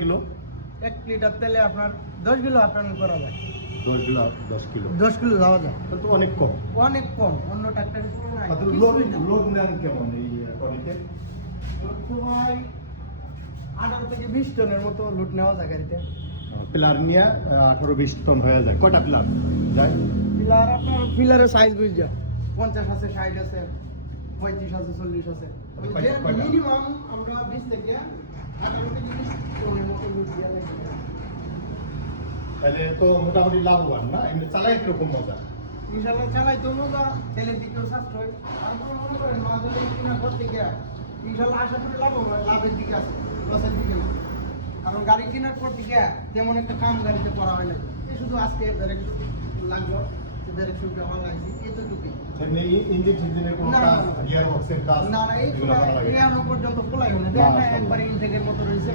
Kilo? 1 litre তেলে আপনার 10 kilo up down করা যায়। 10 কিলো 10 কিলো 10 কিলো যাওয়া যায়। তাহলে তো অনেক কম। অনেক কম অন্য ট্রাক্টরের তুলনায়। তাহলে লোড নেন কেমন এই টনিকে? তো ভাই 18 থেকে 20 টনের মতো লোড নেওয়া যায় গাড়িতে। পিলার নিয়ে 18-20 টন হয়ে যায়। কয়টা পিলার যায়? পিলার আপনার পিলারের সাইজ বুঝছে 50 আছে, 60 আছে, 35 আছে, 40 আছে। মিনিমাম আমরা 20 থেকে 18 থেকে 20 টনের মতো লোড দিয়ে লাগে। তাহলে তো মোটামুটি লাভবান না? এমনি চালাই কিরকম মজা? ইনশাআল্লাহ চালাই তো মজা, তেলের দিকেও সাশ্রয়। আর কোনো মনে করেন মাল ধরে কিনা করতে গিয়ে ইনশাআল্লাহ আশা করি লাভের দিকে আছে, লসের দিকে না। কারণ গাড়ি কেনার পর থেকে তেমন একটা কাম গাড়িতে করা হয় না। এই শুধু আজকে ডাইরেক্ট লাগলো, ডাইরেক্ট শুধু আমার লাগছে এতটুকুই। এমনি ইঞ্জিন টিঞ্জিনের কোনো না, কাজ, না। গিয়ার বক্সের কাজ না না এই এগুলো করা লাগে? পর্যন্ত খোলাই হলো, একবার ইনটেকের মতো রয়েছে।